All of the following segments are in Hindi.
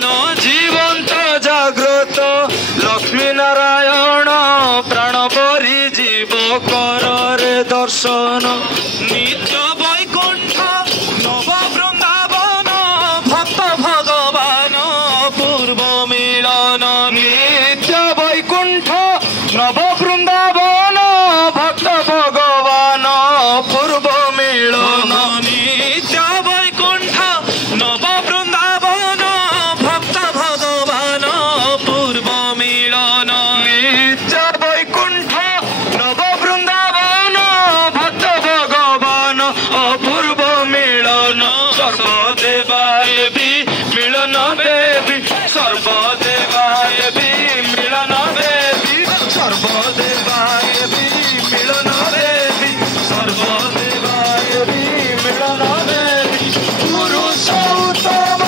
मिलन जीवंत जाग्रत लक्ष्मी नारायण प्राण परी जीव कर रे दर्शन नित्य वैकुंठ नव वृंदावन भक्त भगवान पूर्व मिलन नित्य वैकुंठ नव वृंदावन भक्त भगवान पूर्व मिलन नित्य वैकुंठ नव वृंदावन भक्त भगवान पूर्व मिलन नित्य वैकुंठ नव वृंदावन भक्त भगवान अपूर्व मिलन सर्वदेवाय भी मिलन देवी सर्वदेवाय भी मिलन देवी सर्वदेवाय भी मिलन देवी सर्वदेवाय भी मिलन देवी पुरुषोत्तम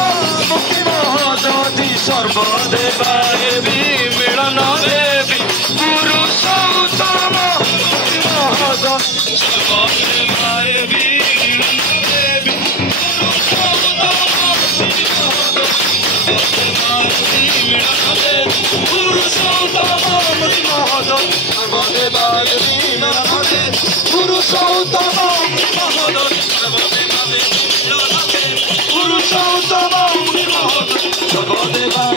मुक्ति महदति सर्वदेवाय भी मिलन देवी पुरुषोत्तम मुक्ति महदति सर्वदेवाय भी मिलन देवी पुरुषोत्तम मुक्ति महदति सर्वदेवाय भी मिलन देवी पुरुषोत्तम मुक्ति महदति सर्वदेवाय भी मिलन देवी पुरुषोत्तम मुक्ति महदति सर्वदेवाय